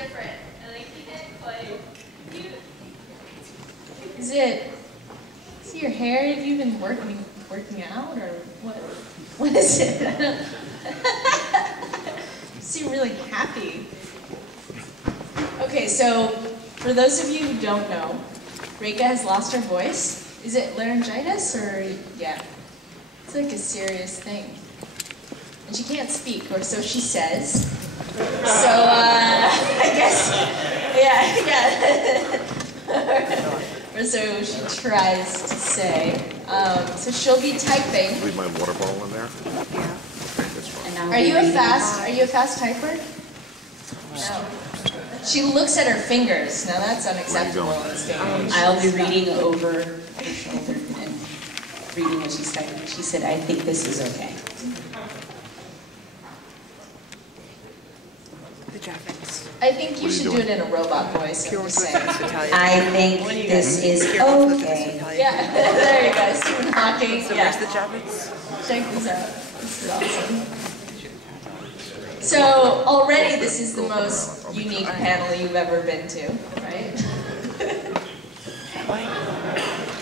different, and I keep it quite cute. Is it your hair? Have you been working out, or what? What is it? You seem really happy. Okay, so for those of you who don't know, Rekha has lost her voice. Is it laryngitis, or yeah? It's like a serious thing. And she can't speak, or so she says. So, I guess, yeah. Or so she tries to say. So she'll be typing. Leave my water bottle in there? Yeah. Okay, Are you a fast typer? No. She looks at her fingers. Now that's unacceptable in this day. I'll be reading over her shoulder and reading what she's typing. She said, I think this is okay. The Japanese. I think you should do it in a robot voice. I'm just saying. I think this is okay. Yeah, there you go. Stephen Hawking. So Yeah. where's the Japanese? Check this out. This is awesome. So already this is the most unique panel you've ever been to, right?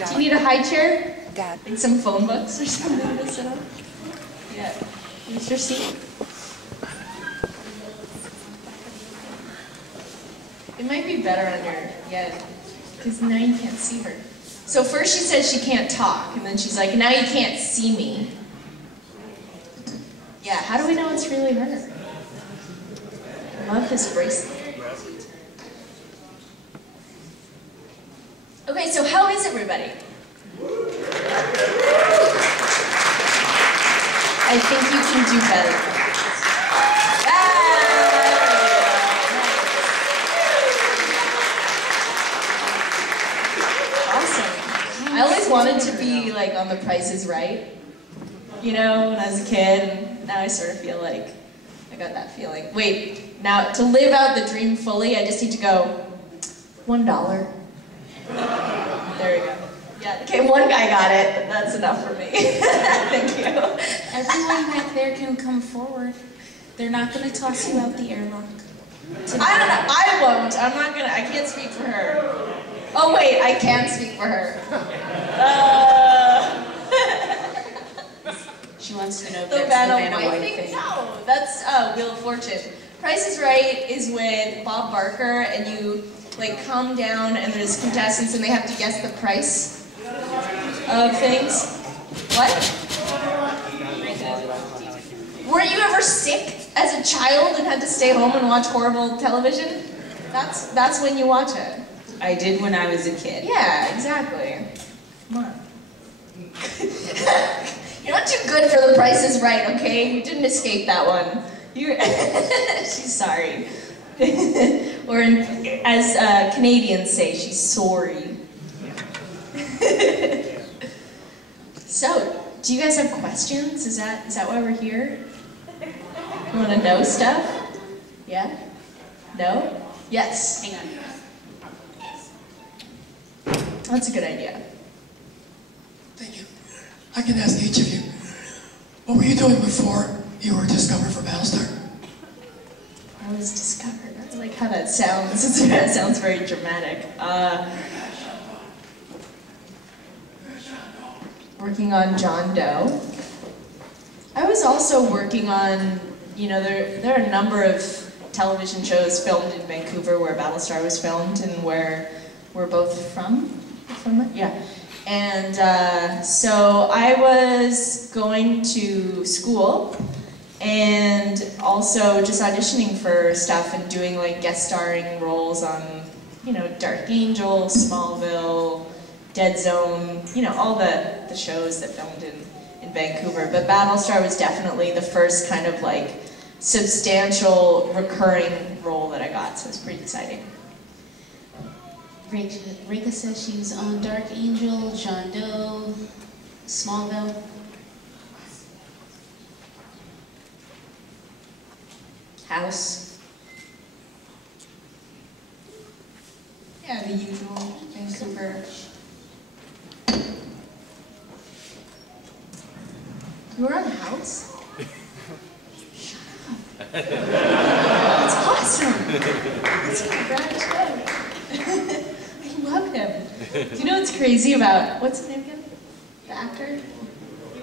Do you need a high chair? Dad. Like some phone books or something to sit on? Yeah. Here's your seat. It might be better on your, yeah, because now you can't see her. So first she says she can't talk, and then she's like, now you can't see me. Yeah, how do we know it's really her? I love this bracelet. Okay, so how is everybody? I think you can do better. Awesome. I always wanted to be like on The Price is Right, you know, when I was a kid, and now I sort of feel like I got that feeling. Wait, now to live out the dream fully, I just need to go $1. There we go. Yeah, okay, one guy got it. That's enough for me. Thank you. Everyone back there can come forward. They're not going to toss you out the airlock. I don't know. I won't. I'm not gonna. I can't speak for her. Oh wait, I can speak for her. She wants to know if The that's Vanna the Vanna White White thing? thing. No, that's Wheel of Fortune. Price is Right is with Bob Barker, and you like come down, and there's contestants, and they have to guess the price of things. What? Weren't you ever sick as a child and had to stay home and watch horrible television? That's when you watch it. I did when I was a kid. Yeah, exactly. Come on. You're not too good for The Price is Right, okay? You didn't escape that one. She's sorry. Or as Canadians say, she's sorry. So, do you guys have questions? Is that why we're here? You want to know stuff? Yeah? No? Yes? Hang on. That's a good idea. Thank you. I can ask each of you, what were you doing before you were discovered for Battlestar? I was discovered. I like how that sounds. It sounds very dramatic. Working on John Doe. I was also working on, you know, there are a number of television shows filmed in Vancouver where Battlestar was filmed and where we're both from. Yeah. And so I was going to school and also just auditioning for stuff and doing like guest starring roles on, you know, Dark Angel, Smallville, Dead Zone, you know, all the shows that filmed in Vancouver. But Battlestar was definitely the first kind of like substantial recurring role that I got, so it's pretty exciting. Rekha says she was on Dark Angel, John Doe, Smallville. House. Yeah, the usual Vancouver. You were on House? Shut up. That's awesome. That's Do you know what's crazy about, what's his name again? The actor?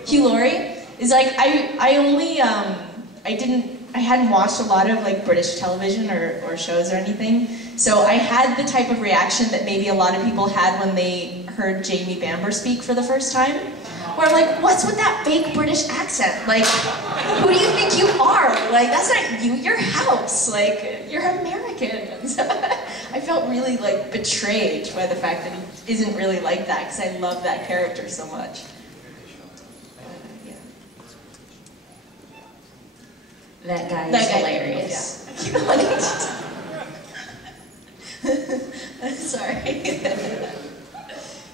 Hugh Laurie? Is like, I hadn't watched a lot of like British television or shows or anything. So I had the type of reaction that maybe a lot of people had when they heard Jamie Bamber speak for the first time. Where I'm like, what's with that fake British accent? Like, who do you think you are? Like, that's not you, your house. Like, you're American. And so I felt really like betrayed by the fact that he isn't really like that, because I love that character so much. That guy is hilarious. Yeah. Sorry.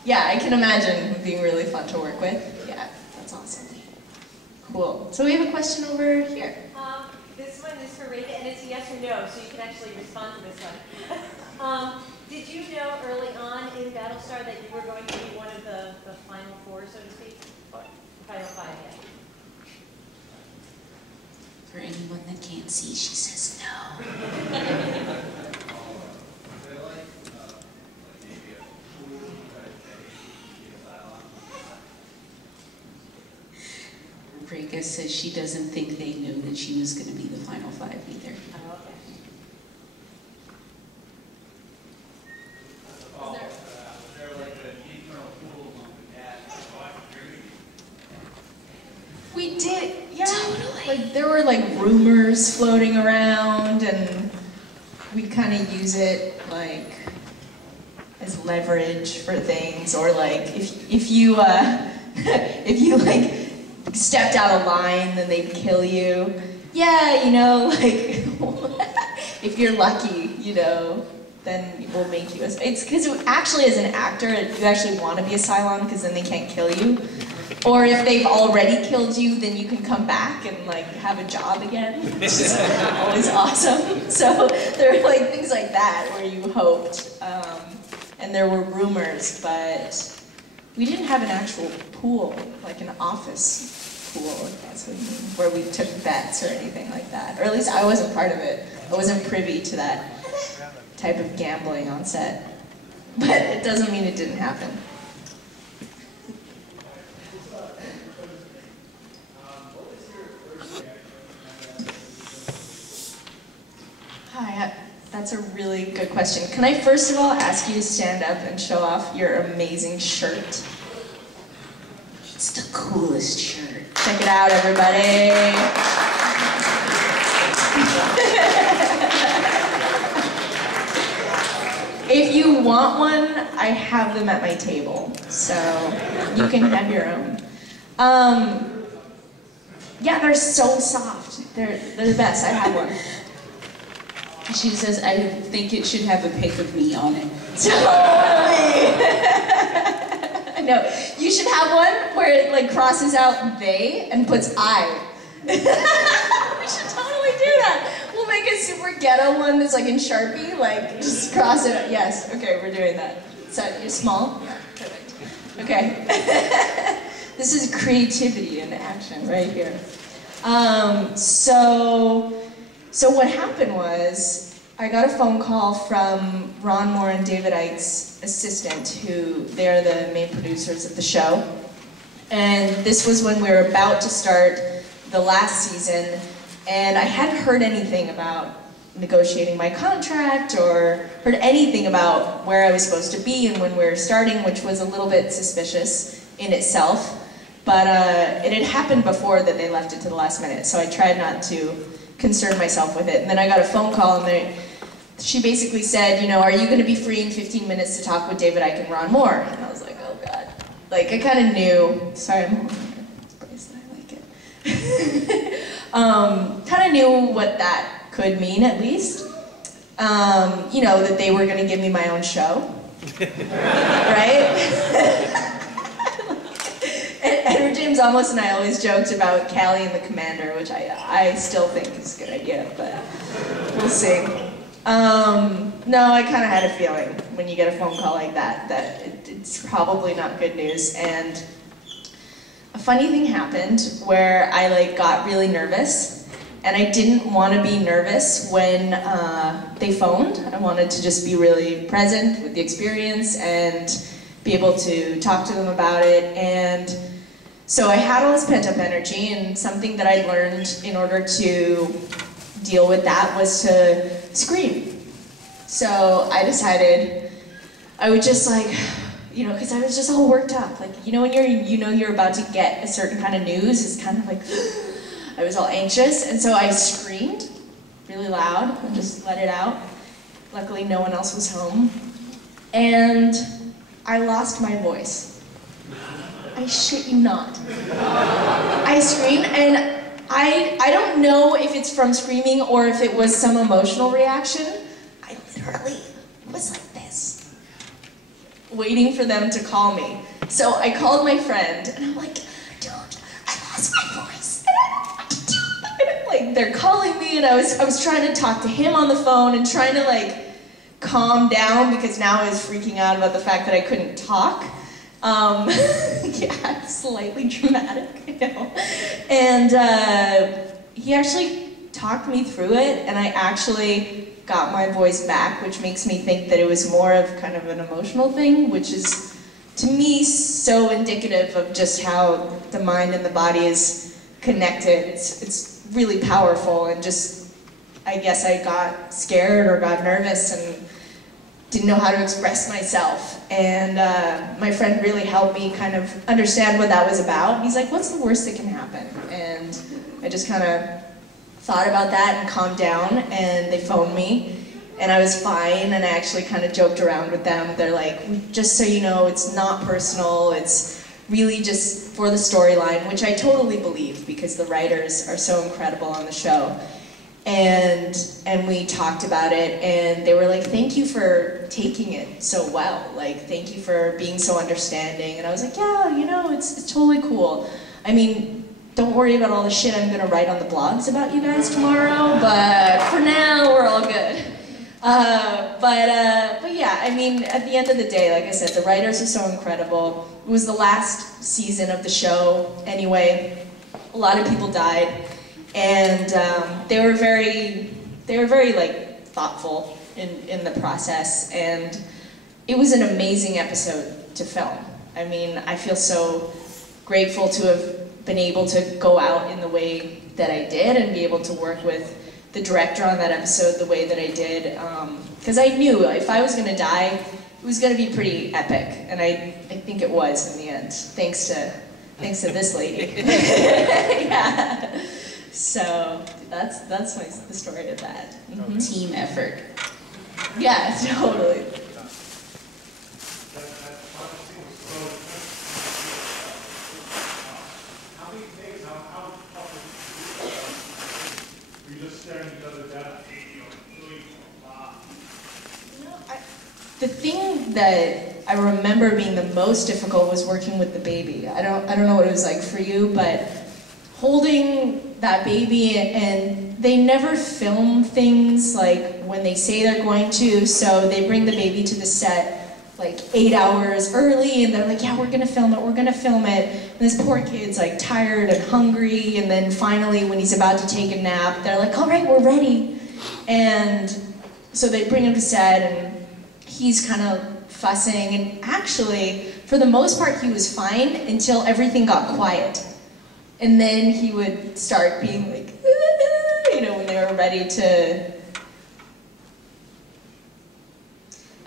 Yeah, I can imagine him being really fun to work with. Yeah, that's awesome. Cool. So we have a question over here. This one is for Rekha, and it's a yes or no, so you can actually respond to this one. Did you know early on in Battlestar that you were going to be one of the final four, so to speak? Or final five, yeah. For anyone that can't see, she says no. Rekha says she doesn't think they knew that she was going to be the final five either. Oh, okay. We did, yeah. Totally. Like there were like rumors floating around, and we'd kind of use it like as leverage for things, or like if you if you like stepped out of line, then they'd kill you. Yeah, you know, like if you're lucky, you know, then we'll make you. It's because actually, as an actor, you actually want to be a Cylon because then they can't kill you. Or if they've already killed you, then you can come back and like have a job again, which is always awesome. So there are like things like that where you hoped, and there were rumors, but we didn't have an actual pool, like an office pool, if that's what you mean, where we took bets or anything like that. Or at least I wasn't part of it. I wasn't privy to that type of gambling on set. But it doesn't mean it didn't happen. Hi, that's a really good question. Can I first of all ask you to stand up and show off your amazing shirt? It's the coolest shirt. Check it out, everybody. If you want one, I have them at my table, so you can have your own. Yeah, they're so soft. They're the best. I have one. She says, I think it should have a pic of me on it. Totally. No, you should have one where it like crosses out they and puts I. We should totally do that. We'll make a super ghetto one that's like in Sharpie, like just cross it out. Yes, okay, we're doing that. So you're small? Yeah, perfect. Okay. This is creativity in action right here. So what happened was, I got a phone call from Ron Moore and David Icke's assistant, who they're the main producers of the show. And this was when we were about to start the last season, and I hadn't heard anything about negotiating my contract or heard anything about where I was supposed to be and when we were starting, which was a little bit suspicious in itself. But it had happened before that they left it to the last minute, so I tried not to concern myself with it. And then I got a phone call, and she basically said, you know, are you going to be free in 15 minutes to talk with David Icke and Ron Moore? And I was like, oh God. Like, I kind of knew, sorry, I'm holding this bracelet, I like it. Kind of knew what that could mean, at least. You know, that they were going to give me my own show, right? Edward James Olmos and I always joked about Callie and the Commander, which I still think is a good idea, but we'll see. No, I kind of had a feeling when you get a phone call like that, it's probably not good news. And a funny thing happened where I like got really nervous, and I didn't want to be nervous when they phoned. I wanted to just be really present with the experience and be able to talk to them about it. And so I had all this pent-up energy, and something that I learned in order to deal with that was to scream. So I decided I would just like, you know, because I was just all worked up. Like, you know when you're about to get a certain kind of news, it's kind of like, I was all anxious, and so I screamed really loud and just let it out. Luckily, no one else was home. And I lost my voice. I shit you not. I screamed, and I don't know if it's from screaming or if it was some emotional reaction. I literally was like this, waiting for them to call me. So I called my friend, and I'm like, dude, I lost my voice, and I don't know what to do. And like, they're calling me, and I was trying to talk to him on the phone and trying to like calm down, because now I was freaking out about the fact that I couldn't talk. Yeah, slightly dramatic, I know. And he actually talked me through it, and I actually got my voice back, which makes me think that it was more of kind of an emotional thing, which is, to me, so indicative of just how the mind and the body is connected. It's really powerful, and just, I guess I got scared or got nervous and didn't know how to express myself. And my friend really helped me kind of understand what that was about. He's like, what's the worst that can happen? And I just kind of thought about that and calmed down, and they phoned me, and I was fine, and I actually kind of joked around with them. They're like, just so you know, it's not personal, it's really just for the storyline, which I totally believe, because the writers are so incredible on the show. And we talked about it, and they were like, thank you for taking it so well, like, thank you for being so understanding. And I was like, yeah, you know, it's totally cool. I mean, don't worry about all the shit I'm gonna write on the blogs about you guys tomorrow, but for now, we're all good. But yeah, I mean, at the end of the day, like I said, the writers are so incredible. It was the last season of the show anyway. A lot of people died. And they were very like thoughtful in the process, and it was an amazing episode to film. I mean, I feel so grateful to have been able to go out in the way that I did and be able to work with the director on that episode the way that I did, because I knew if I was going to die, it was going to be pretty epic, and I think it was in the end, thanks to this lady. Yeah. So that's the story of that. Mm-hmm. Team effort. Yeah, totally. How many takes? How were you just staring each other down? The thing that I remember being the most difficult was working with the baby. I don't know what it was like for you, but holding that baby, and they never film things like when they say they're going to, so they bring the baby to the set like 8 hours early, and they're like, yeah, we're gonna film it, and this poor kid's like tired and hungry, and then finally when he's about to take a nap, they're like, all right, we're ready. And so they bring him to set, and he's kind of fussing, and actually, for the most part, he was fine until everything got quiet. And then he would start being like, you know, when they were ready to...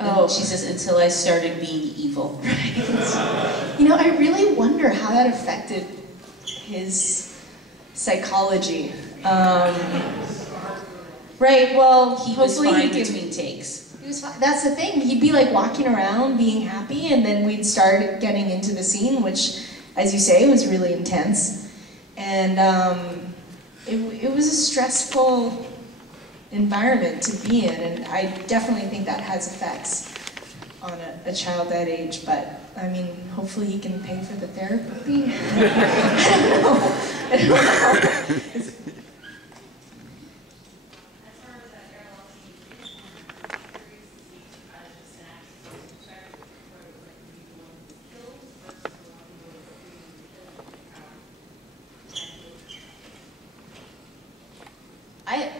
Oh, she says, until I started being evil. Right. You know, I really wonder how that affected his psychology. Right, well, He was hopefully fine he can... between takes. He was fine. That's the thing. He'd be like walking around being happy, and then we'd start getting into the scene, which, as you say, was really intense. And it was a stressful environment to be in, and I definitely think that has effects on a child that age, but I mean, hopefully he can pay for the therapy. I don't know.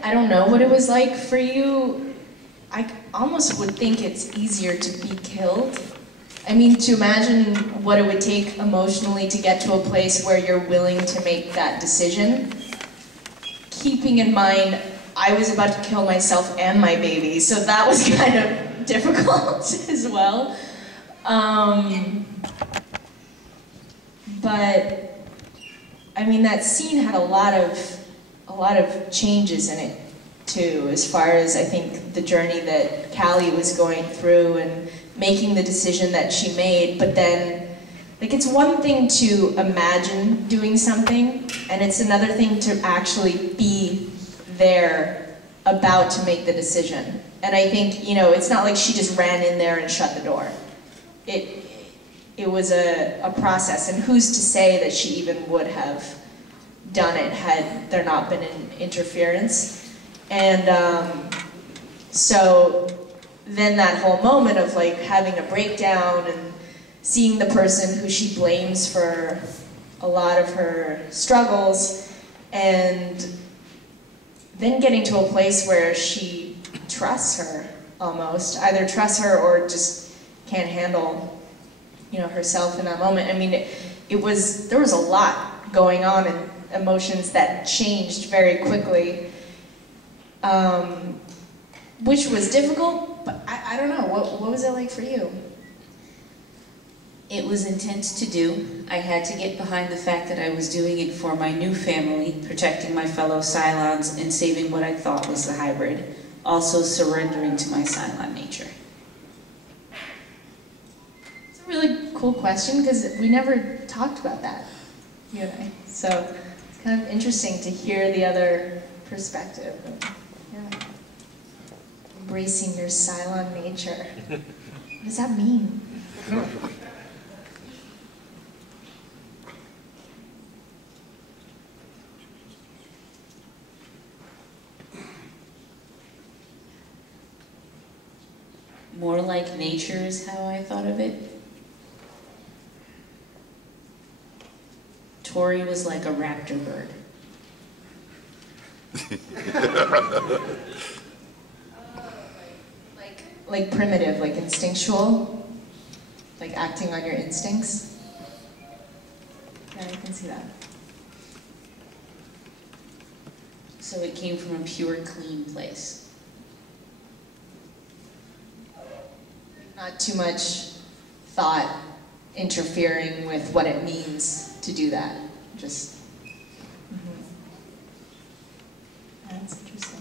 I don't know what it was like for you. I almost would think it's easier to be killed I mean, to imagine what it would take emotionally to get to a place where you're willing to make that decision, keeping in mind I was about to kill myself and my baby, so that was kind of difficult as well. But I mean, that scene had a lot of changes in it too, as far as I think the journey that Callie was going through and making the decision that she made. But then, like, it's one thing to imagine doing something, and it's another thing to actually be there about to make the decision. And I think, you know, it's not like she just ran in there and shut the door. It was a process, and who's to say that she even would have done it had there not been an interference. And so then that whole moment of like having a breakdown and seeing the person who she blames for a lot of her struggles, and then getting to a place where she trusts her almost, either trusts her or just can't handle, you know, herself in that moment. I mean, there was a lot going on and emotions that changed very quickly, which was difficult, but I don't know, what was it like for you? It was intense to do. I had to get behind the fact that I was doing it for my new family, protecting my fellow Cylons and saving what I thought was the hybrid, also surrendering to my Cylon nature. It's a really cool question because we never talked about that, you and I. So it's kind of interesting to hear the other perspective. Yeah. Embracing your Cylon nature. What does that mean? More like nature is how I thought of it. Tory was like a raptor bird. Like primitive, like instinctual, like acting on your instincts. Yeah, I can see that. So it came from a pure, clean place. Not too much thought interfering with what it means to do that. Just, That's interesting.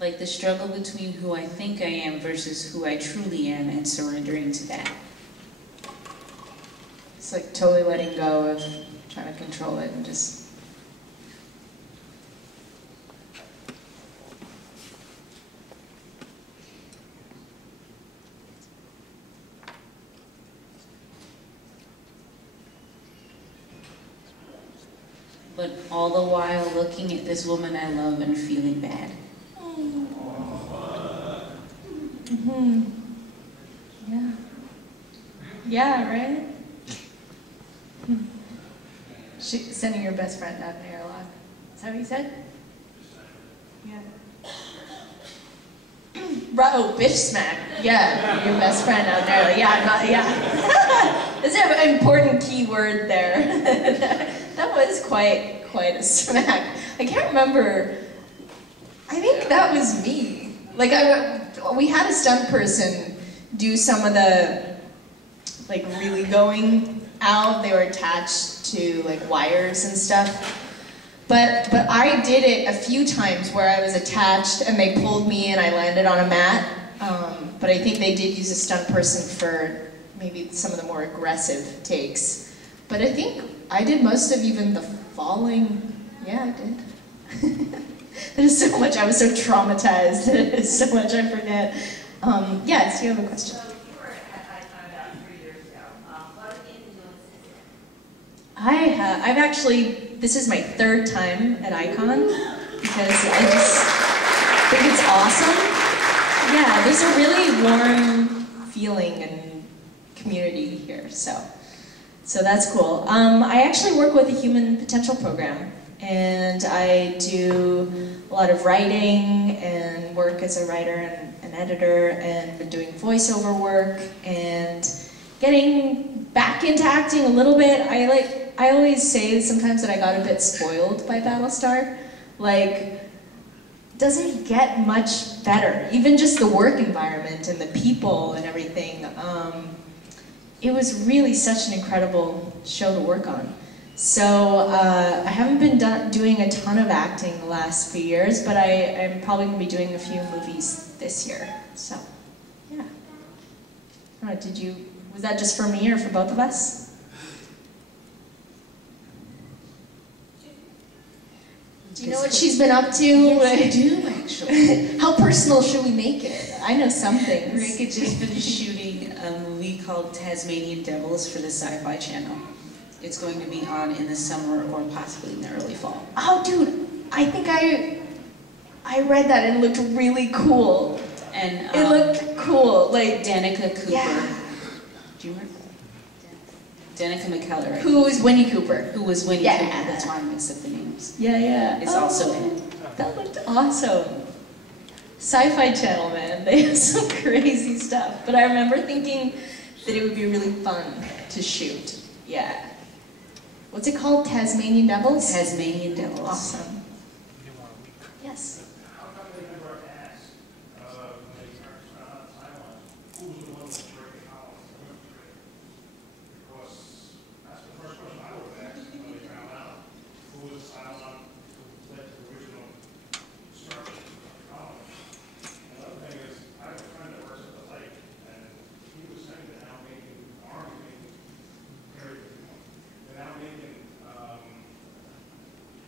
Like the struggle between who I think I am versus who I truly am and surrendering to that. It's like totally letting go of trying to control it and just... But all the while looking at this woman I love and feeling bad. Yeah. Yeah, right? Sending your best friend out an airlock. Is that what you said? Yeah. Oh, bitch smack. Yeah, your best friend out there. Yeah, yeah. There's an important key word there. That was quite a smack. I can't remember. I think that was me. Like, we had a stunt person do some of the, like, really going out. They were attached to, like, wires and stuff. But I did it a few times where I was attached and they pulled me and I landed on a mat. But I think they did use a stunt person for maybe some of the more aggressive takes. But I think I did most of even the falling. Yeah, I did. There's so much, I was so traumatized. There's so much I forget. Yes, you have a question. So you were at Icon about 3 years ago. What have you been doing since then? I've actually, this is my 3rd time at Icon. because I just think it's awesome. Yeah, there's a really warm feeling and community here, so that's cool. I actually work with a human potential program, and I do a lot of writing and work as a writer and an editor, and been doing voiceover work and getting back into acting a little bit. I always say sometimes that I got a bit spoiled by Battlestar. Like, doesn't get much better. Even just the work environment and the people and everything. It was really such an incredible show to work on. So I haven't been doing a ton of acting the last few years, but I'm probably going to be doing a few movies this year. So, yeah. I don't know, was that just for me or for both of us? Do you know what she's been up to? Yes, I do, actually. How personal should we make it? I know some things. Rekha just finished shooting a movie called Tasmanian Devils for the Sci-Fi Channel. It's going to be on in the summer or possibly in the early fall. Oh, dude, I think I read that and it looked really cool. And it looked cool, like Danica Cooper. Yeah. Do you remember? Danica McKellar, right? Who was Winnie Cooper? Who was Winnie Yeah. Cooper? That's why I mixed up the names. Yeah. It's also in it. That looked awesome. Sci-Fi Channel, man. They have some crazy stuff. But I remember thinking that it would be really fun to shoot. Yeah. What's it called? Tasmanian Devils? Tasmanian Devils. Awesome. Yes. How come they never asked, when they started on Thailand, who's the one that's breaking out? Because that's the first question I would have asked when they found out who was silent, who led to the original structure of the college. Another thing is, I have a friend that works at the lake, and he was saying that now making, Army making, very good one. They're now making,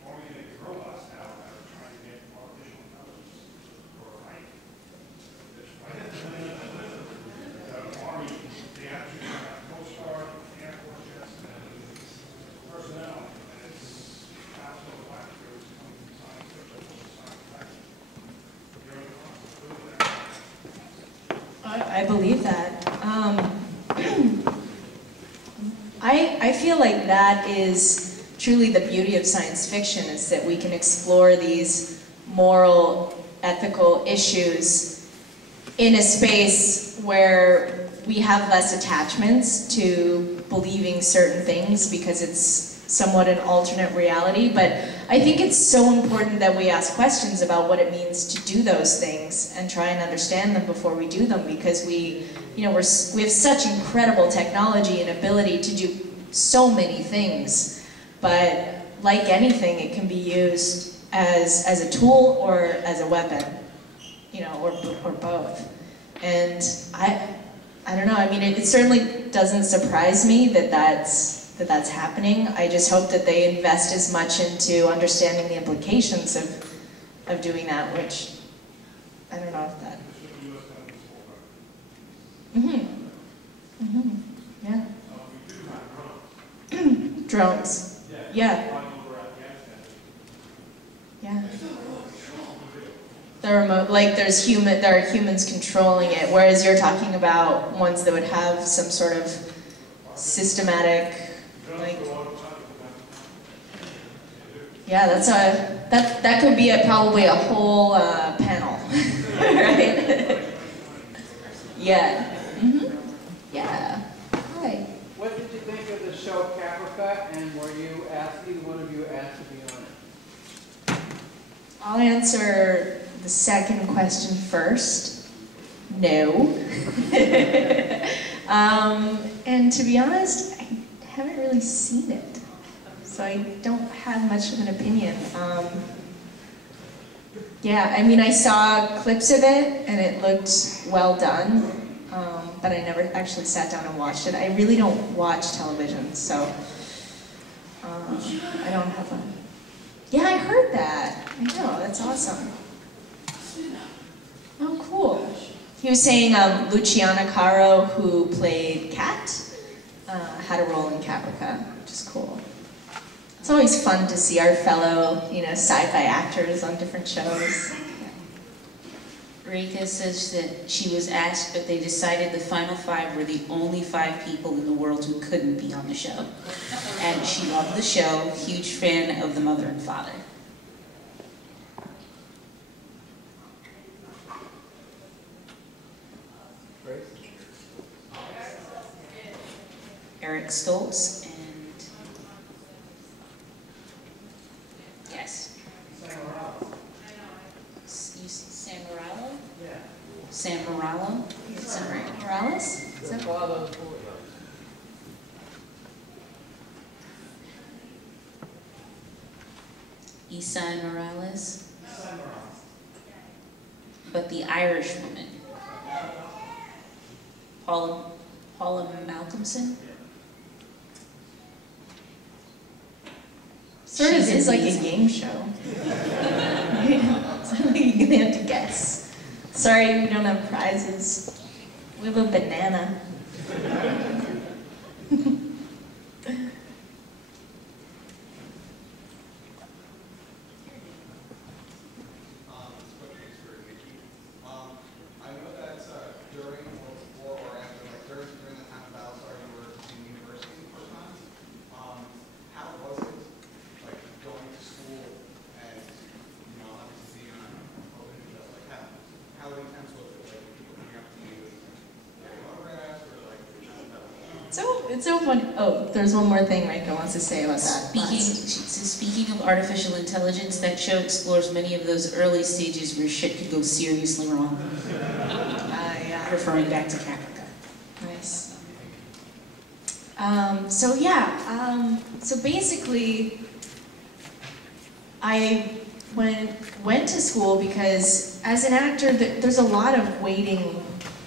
Army making robots now that are trying to get artificial intelligence for a fight. The Army, they actually have Coast Guard, Air Force jets, and personnel, and it's absolutely whack. There was coming from science fiction, science fact. They're in the process of doing that. I believe that. I feel like that is truly the beauty of science fiction, is that we can explore these moral, ethical issues in a space where we have less attachments to believing certain things because it's somewhat an alternate reality. But I think it's so important that we ask questions about what it means to do those things and try and understand them before we do them, because we have such incredible technology and ability to do so many things. But like anything, it can be used as a tool or as a weapon, or both. And I don't know. I mean, it certainly doesn't surprise me that that's happening. I just hope that they invest as much into understanding the implications of doing that, which I don't know if that. Yeah. Drones. Yeah. Yeah. The remote, like there are humans controlling it, whereas you're talking about ones that would have some sort of systematic, like. Yeah, that could be probably a whole panel, right? Yeah. Yeah. Hi. What did you think of the show Caprica, and were you either one of you asked to be on it? I'll answer the second question first. No. And to be honest, I haven't really seen it, so I don't have much of an opinion. Yeah, I mean, I saw clips of it, and it looked well done, but I never actually sat down and watched it. I really don't watch television, so I don't have a... Yeah, I heard that. I know, that's awesome. Oh, cool. He was saying Luciana Caro, who played Kat, had a role in Caprica, which is cool. it's always fun to see our fellow, sci-fi actors on different shows. Rekha says that she was asked, but they decided the final 5 were the only 5 people in the world who couldn't be on the show. And she loved the show, huge fan of the mother and father. Eric Stoltz and yes. You see Sam Morello? Yeah. Sam Morello? Is that right? Morales? Is that Isan Morales? But the Irish woman. Paula Malcolmson? Sort of She's is like a amazing. game show. So you're gonna have to guess. Sorry, we don't have prizes. We have a banana. I know that during or before or after, like during the time of Battlestar, you were in university for time. How was it, like going to school and, obviously being on a television show? Like how intense was it? Like people coming up to you and autographs or like? It's so funny. Oh, there's one more thing Rekha wants to say about that. Speaking of artificial intelligence, that show explores many of those early stages where shit could go seriously wrong. Yeah. Referring back to Caprica. Nice. So basically, I went to school because as an actor, there's a lot of waiting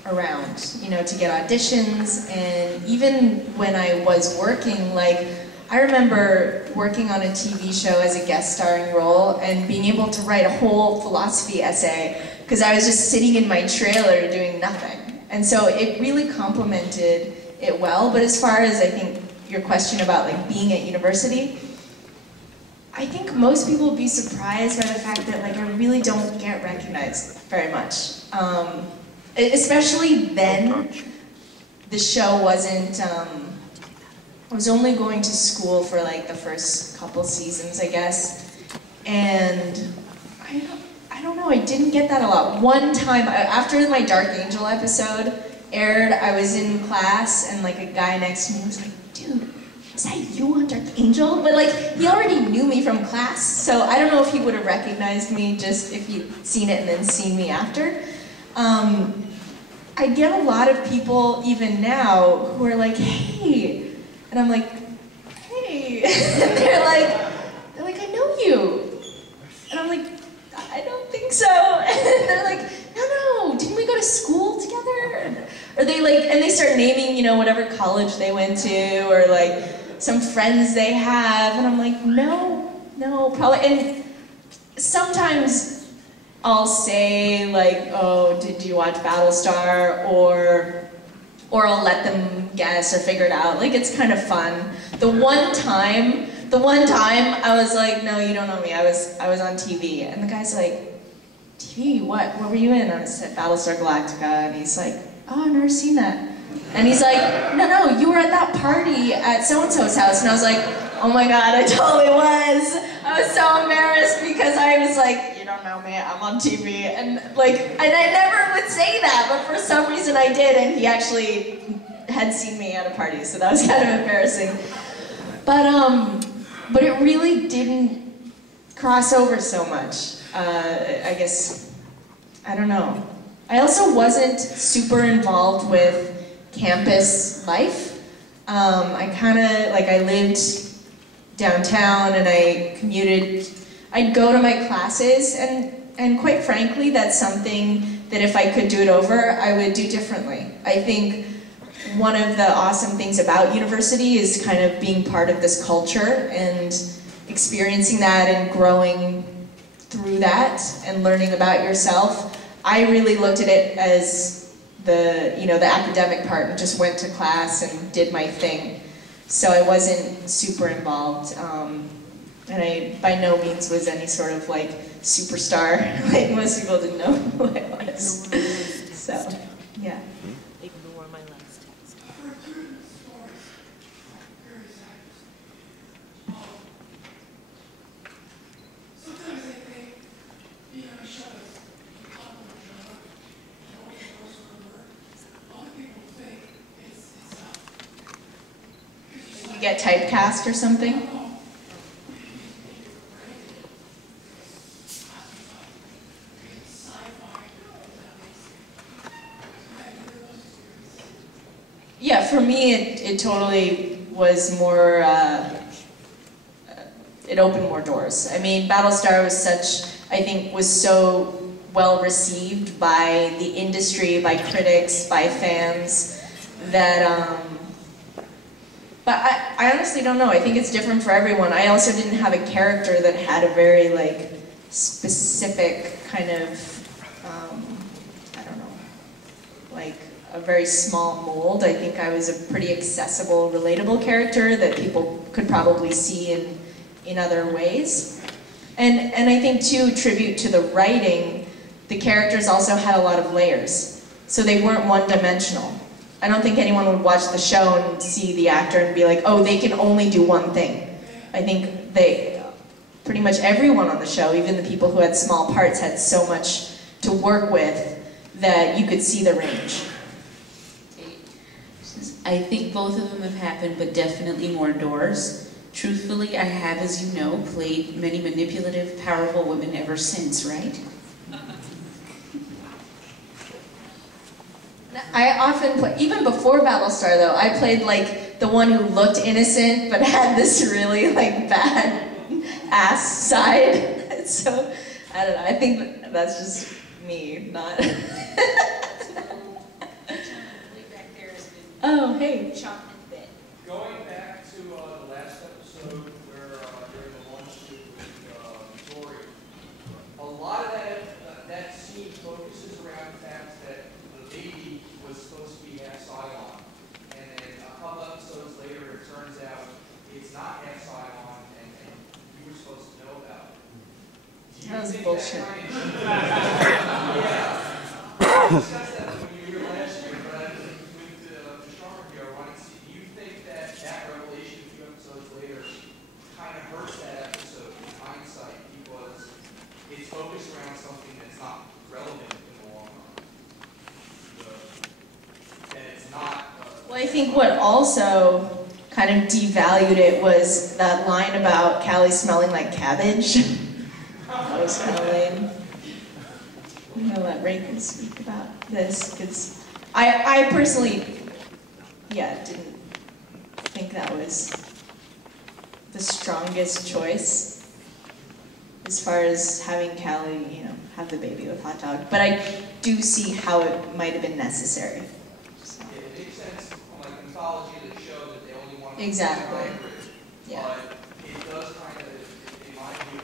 around, to get auditions, and even when I was working, like, I remember working on a TV show as a guest starring role and being able to write a whole philosophy essay because I was just sitting in my trailer doing nothing. And so it really complemented it well, but as far as I think your question about like being at university, I think most people would be surprised by the fact that like I really don't get recognized very much. Especially then, the show wasn't, I was only going to school for like the first couple seasons, I guess, and I don't know, I didn't get that a lot. One time, after my Dark Angel episode aired, I was in class and like a guy next to me was like, dude, is that you on Dark Angel? But like, he already knew me from class, so I don't know if he would have recognized me just if he'd seen it and then seen me after. I get a lot of people, even now, who are like, hey, and I'm like, hey, and they're like, I know you, and I'm like, I don't think so, and they're like, no, didn't we go to school together? Or they like, and they start naming, whatever college they went to, or like, some friends they have, and I'm like, no, probably, and sometimes I'll say like, oh, did you watch Battlestar, or I'll let them guess or figure it out. Like, it's kind of fun. The one time I was like, no, you don't know me. I was on TV, and the guy's like, TV? What were you in? I said Battlestar Galactica, and he's like, oh, I've never seen that. And he's like, no, you were at that party at so-and-so's house. And I was like, oh my God, I totally was. I was so embarrassed because I was like, you don't know me, I'm on TV. And like, and I never would say that, but for some reason I did, and he actually had seen me at a party, so that was kind of embarrassing. But it really didn't cross over so much. I guess, I don't know. I also wasn't super involved with campus life. I lived downtown and I commuted. I'd go to my classes, and quite frankly, that's something that if I could do it over, I would do differently. I think one of the awesome things about university is kind of being part of this culture and experiencing that and growing through that and learning about yourself. I really looked at it as the academic part and just went to class and did my thing. So I wasn't super involved. And I, by no means, was any sort of like superstar. Like most people didn't know who I was. So, yeah. Ignore my last text. Sometimes I think being on a show is a popular genre. No one knows where other people think it's You get typecast or something? Yeah, for me, it totally was more, it opened more doors. I mean, Battlestar was such, I think, was so well received by the industry, by critics, by fans, that, but I honestly don't know. I think it's different for everyone. I also didn't have a character that had a very, like, specific kind of, I don't know, like, a very small mold. I think I was a pretty accessible, relatable character that people could probably see in other ways. And I think too, tribute to the writing, the characters also had a lot of layers. So they weren't one-dimensional. I don't think anyone would watch the show and see the actor and be like, oh, they can only do one thing. I think pretty much everyone on the show, even the people who had small parts, had so much to work with that you could see the range. I think both of them have happened, but definitely more doors. Truthfully, I have, as you know, played many manipulative, powerful women ever since, right? I often play, even before Battlestar though, I played like the one who looked innocent but had this really like bad ass side. So, I don't know, I think that's just me, not... Oh, hey. Going back to the last episode where during the launch shoot with Tory, a lot of that scene focuses around the fact that the baby was supposed to be half Cylon, and then a couple episodes later it turns out it's not half Cylon, and you were supposed to know about it. That was bullshit. Yeah. We discussed that when you were here last year, but with the Sharma here, I wanted to see, do you think that revelation a few episodes later kind of hurts that episode in hindsight because it's focused around something that's not relevant in the long run? That it's not... Well, I think what also kind of devalued it was that line about Callie smelling like cabbage. That was kind of lame. I'm gonna let Rekha speak about this, because I personally, yeah, didn't think that was the strongest choice as far as having Callie, you know, have the baby with Hot Dog. But I do see how it might have been necessary. So. Yeah, it makes sense from like the mythology of the show that they only want to Exactly. be hybrid. Yeah. But it does kind of, in my view,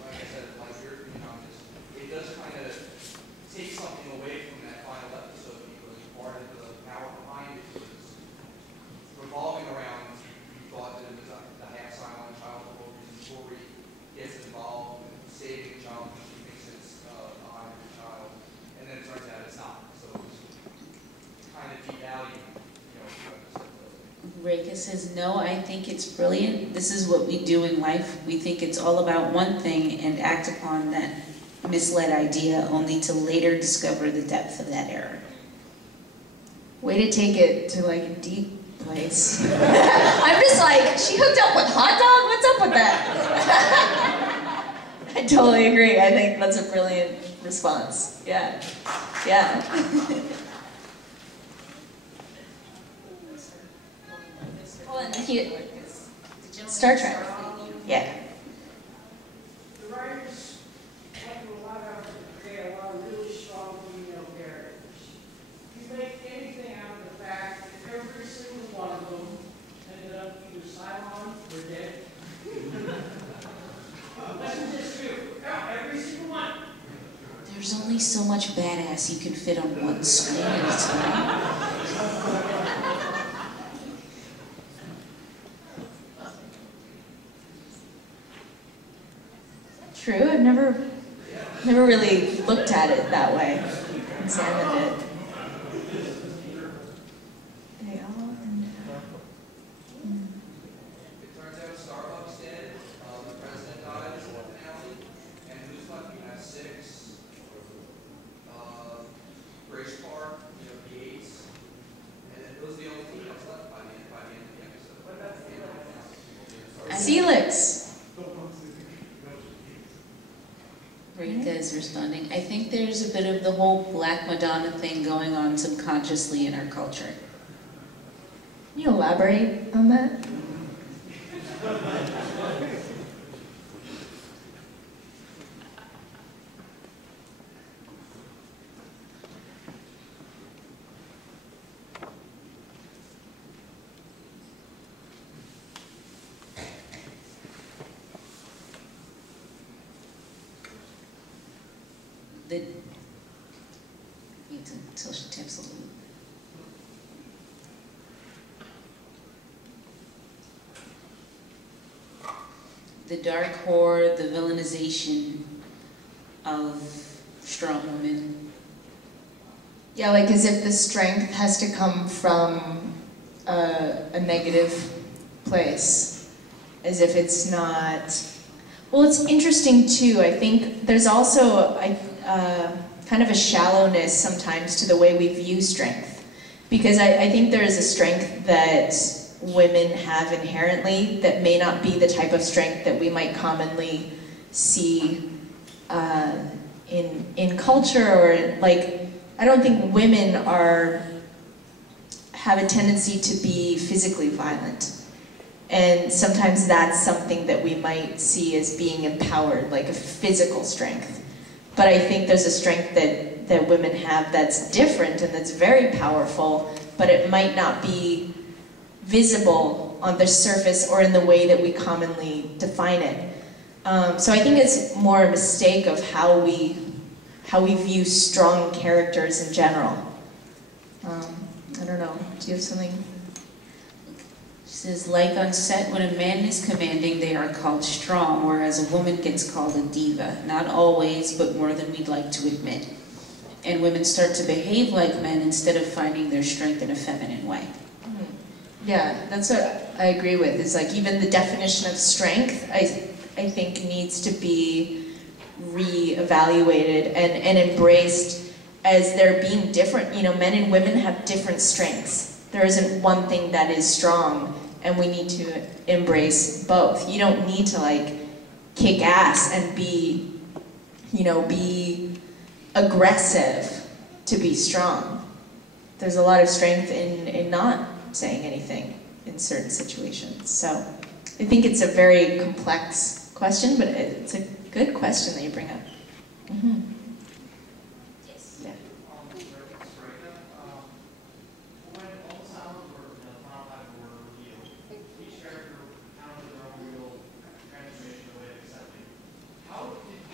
like I said, like your opinion on this, it does kind of take something away from that final episode because part of the power behind it was revolving around, you thought that it was the half-silent child for reason Tory gets involved in saving the child because she thinks it's a hybrid child, and then it turns out it's not. So it's kind of devaluing, you know, two episodes later. Rekha says, no, I think it's brilliant. This is what we do in life. We think it's all about one thing and act upon that misled idea only to later discover the depth of that error. Way to take it to like a deep place. I'm just like, she hooked up with Hot Dog? What's up with that? I totally agree. I think that's a brilliant response. Yeah. Yeah. Star Trek. Yeah. The writers went to a lot of effort to create a lot of really strong female characters. You make anything out of the fact that every single one of them ended up either Cylon or dead. Wasn't just you. Yeah, every single one. There's only so much badass you can fit on one screen at a time. true. I've never really looked at it that way, examined it. They all end up. It turns out Starbucks did. The president died in the finale, and who's left? You have 6. Grace Park, you know, Yates, and then those are the only females left by the end of the episode. What about the Celix. Rekha is responding. I think there's a bit of the whole Black Madonna thing going on subconsciously in our culture. Can you elaborate on that? Until she taps the loop. The dark horror, the villainization of strong women. Yeah, like as if the strength has to come from a negative place. As if it's not... Well, it's interesting too. I think there's also kind of a shallowness sometimes to the way we view strength. Because I think there is a strength that women have inherently that may not be the type of strength that we might commonly see in culture, or like, I don't think women have a tendency to be physically violent. And sometimes that's something that we might see as being empowered, like a physical strength. But I think there's a strength that women have that's different and that's very powerful, but it might not be visible on the surface or in the way that we commonly define it. So I think it's more a mistake of how we view strong characters in general. I don't know, do you have something? She says, like on set, when a man is commanding, they are called strong, whereas a woman gets called a diva. Not always, but more than we'd like to admit. And women start to behave like men instead of finding their strength in a feminine way. Yeah, that's what I agree with. Is like even the definition of strength, I think needs to be re-evaluated and embraced as they're being different. You know, men and women have different strengths. There isn't one thing that is strong, and we need to embrace both. You don't need to like kick ass and be, you know, be aggressive to be strong. There's a lot of strength in not saying anything in certain situations. So I think it's a very complex question, but it's a good question that you bring up. Mm-hmm. Yes. Yeah. When all the sounds were, you know, final five were revealed, each character counted their own real transformation of way of accepting. How did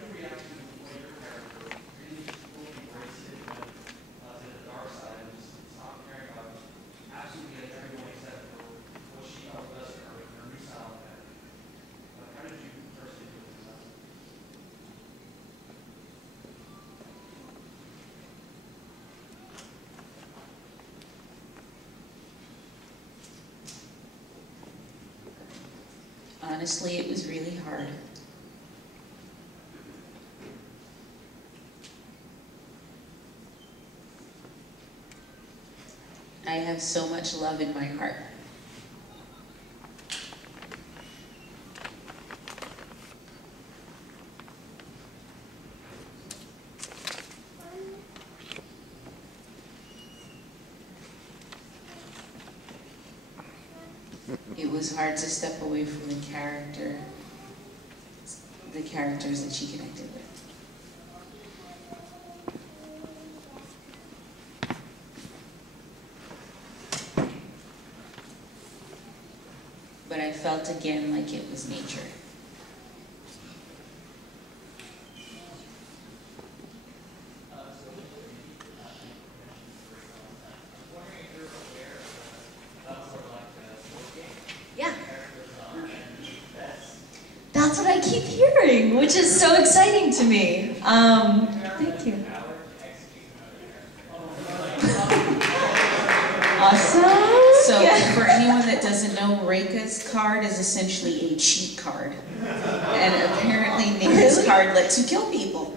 you react to when your character really fully embraced it and to the dark side and just stopped caring about absolutely everyone except for what she felt was best for her new style of acting? Like, how did you personally deal with that? Honestly, it was really hard. I have so much love in my heart. It was hard to step away from the characters that she connected with. But I felt again like it was nature. That's what I keep hearing, which is so exciting to me. Thank you. Awesome. So Yeah. for anyone that doesn't know, Rekha's card is essentially a cheat card. And apparently Nicki's card lets you kill people.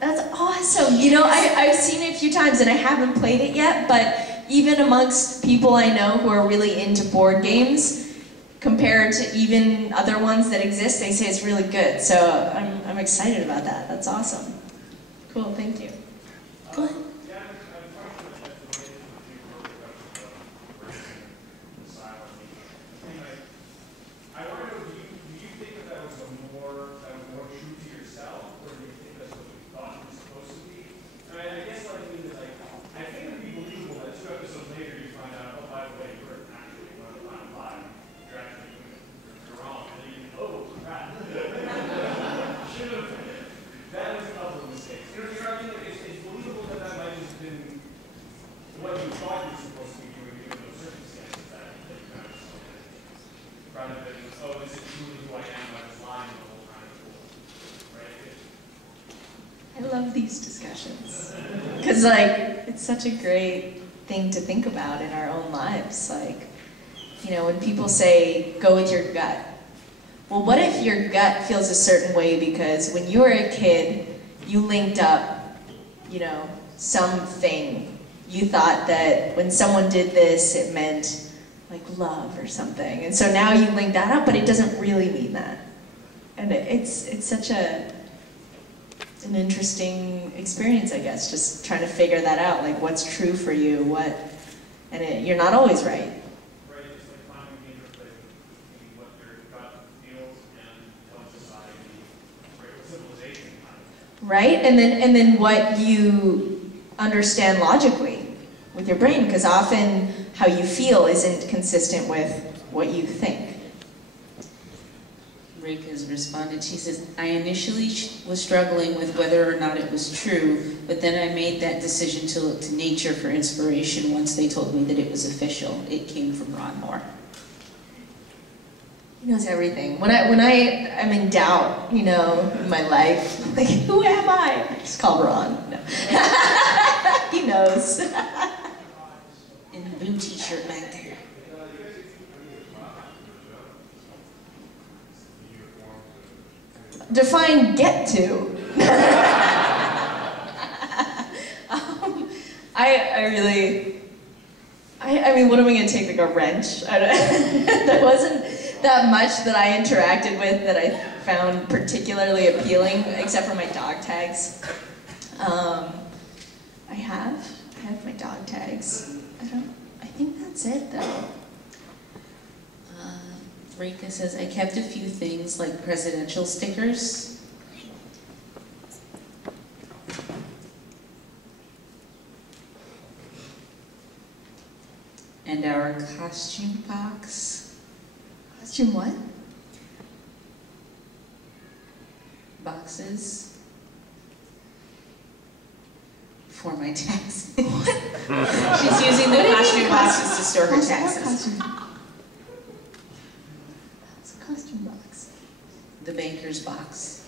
That's awesome. You know, I've seen it a few times and I haven't played it yet, but even amongst people I know who are really into board games, compared to even other ones that exist, they say it's really good. So I'm excited about that. That's awesome. Cool, thank you. Go ahead. I love these discussions because, like, it's such a great thing to think about in our own lives. Like, you know, when people say, go with your gut. Well, what if your gut feels a certain way because when you were a kid, you linked up, you know, something. You thought that when someone did this, it meant, like, love or something. And so now you link that up, but it doesn't really mean that. And it's such an interesting experience, I guess, just trying to figure that out, like what's true for you, you're not always right. Right, it's like finding the interplay between what your gut feels and what society, right, what civilization kind of. Right, and then what you understand logically with your brain, because often how you feel isn't consistent with what you think. Rekha has responded. She says, I initially was struggling with whether or not it was true, but then I made that decision to look to nature for inspiration once they told me that it was official. It came from Ron Moore. He knows everything. When I am in doubt, you know, in my life, like, who am I? I just call Ron. No. He knows. In the blue t-shirt back there. Define get to. I mean, what am I going to take, like a wrench? There wasn't that much that I interacted with that I found particularly appealing, except for my dog tags. I have my dog tags. I think that's it though. Rekha says, I kept a few things like presidential stickers. And our costume box. Costume what? Boxes. For my taxes. She's using the costume boxes to store her taxes. Costume box. The banker's box.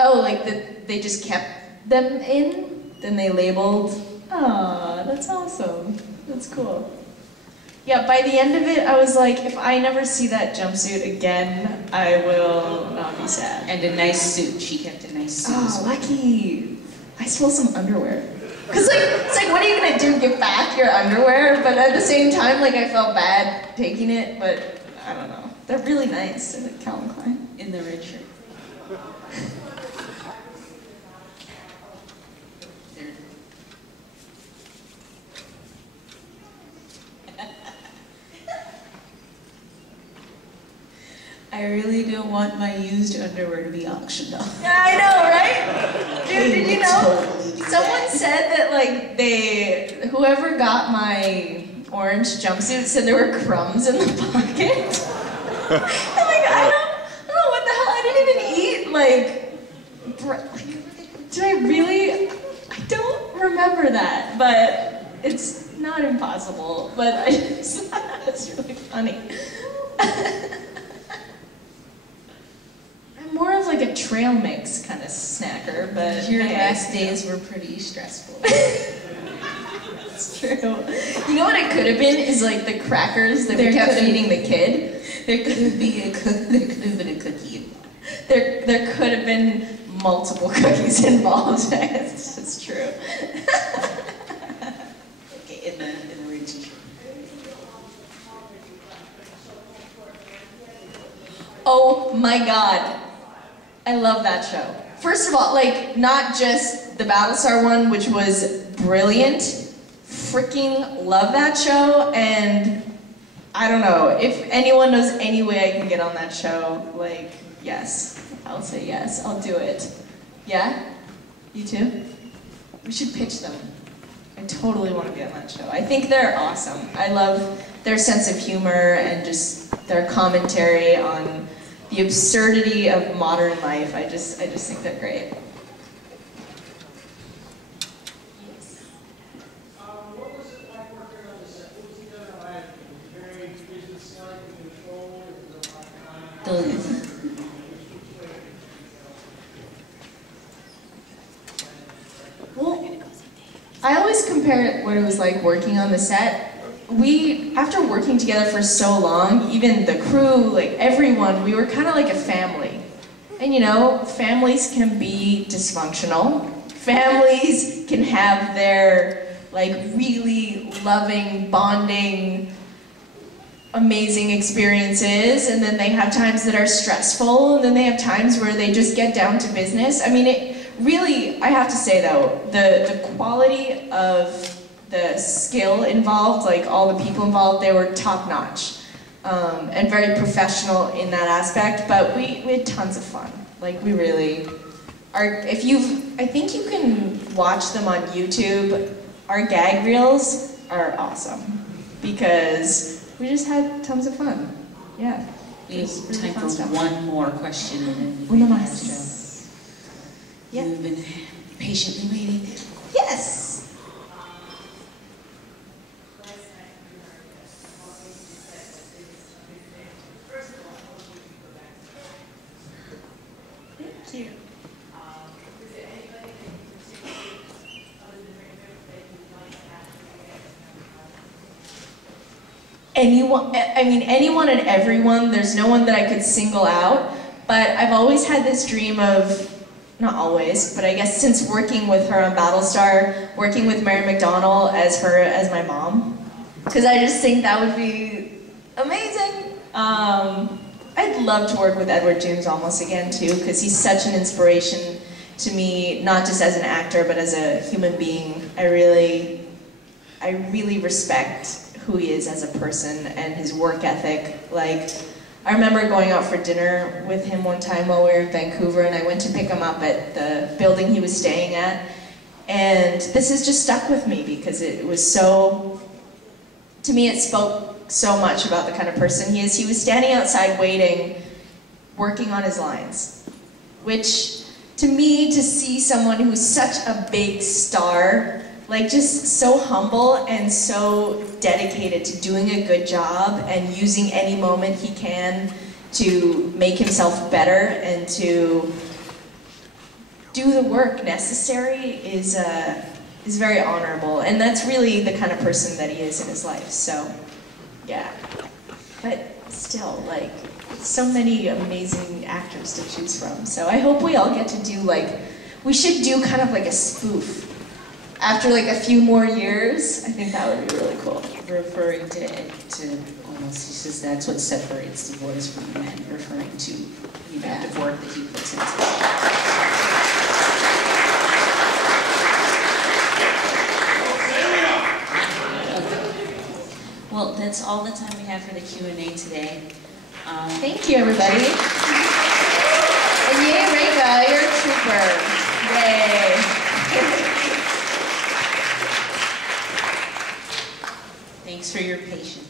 Oh, like they just kept them in? Then they labeled? Oh, that's awesome. That's cool. Yeah, by the end of it, I was like, if I never see that jumpsuit again, I will not be sad. And a nice suit. She kept a nice suit. Oh, lucky. I stole some underwear. Because, like, it's like, what are you going to do? Give back your underwear? But at the same time, like, I felt bad taking it, but I don't know. They're really nice. They're like Calvin Klein. In the red shirt. I really don't want my used underwear to be auctioned off. Yeah, I know, right? Dude, did you know? Someone said that, like, whoever got my orange jumpsuit said there were crumbs in the pocket. I'm like, I don't know what the hell, I didn't even eat, did I really? I don't remember that, but it's not impossible, but I just thought that was really funny. trail mix kind of snacker, but Your hey, last days were pretty stressful. It's true. You know what it could have been is like the crackers that we kept feeding the kid. There could have been a cookie. There could have been multiple cookies involved. It's true. Okay, in the room teacher. Oh my god. I love that show. First of all, like, not just the Battlestar one, which was brilliant. Freaking love that show, and I don't know, if anyone knows any way I can get on that show, like, yes. I'll say yes, I'll do it. Yeah? You too? We should pitch them. I totally want to be on that show. I think they're awesome. I love their sense of humor and just their commentary on the absurdity of modern life. I just think they're great. What was it like working on the set? What was the general attitude? Was it very business-like and controlled? Was it like Well, I always compare what it was like working on the set. After working together for so long, even the crew, like everyone, we were kind of like a family. And you know, families can be dysfunctional. Families can have their like really loving, bonding, amazing experiences, and then they have times that are stressful, and then they have times where they just get down to business. I mean, it really, I have to say though, the quality of the skill involved, like all the people involved, they were top-notch and very professional in that aspect, but we had tons of fun. Like, we really are. I think you can watch them on YouTube. Our gag reels are awesome because we just had tons of fun. Yeah. We have Really time fun for stuff. one more question and then Uno we más. Yeah. You've been patiently waiting. Yes. Thank you. Anyone and everyone, there's no one that I could single out, but I've always had this dream of, not always, but I guess since working with her on Battlestar, working with Mary McDonnell as my mom, because I just think that would be amazing. I'd love to work with Edward James Olmos again too, because he's such an inspiration to me, not just as an actor, but as a human being. I really respect who he is as a person and his work ethic. Like, I remember going out for dinner with him one time while we were in Vancouver, and I went to pick him up at the building he was staying at, and this has just stuck with me because it was so, to me it spoke so much about the kind of person he is. He was standing outside waiting, working on his lines, which to me, to see someone who's such a big star, like just so humble and so dedicated to doing a good job and using any moment he can to make himself better and to do the work necessary is very honorable. And that's really the kind of person that he is in his life, so yeah. But still, like, so many amazing actors to choose from. So I hope we all get to do we should do kind of like a spoof. After like a few more years, I think that would be really cool. Referring to almost, he says that's what separates the boys from the men, referring to the amount of work that he puts into it. Well, that's all the time we have for the Q&A today. Thank you, everybody. And yay, Rekha, you're a trooper. Yay. Thanks for your patience.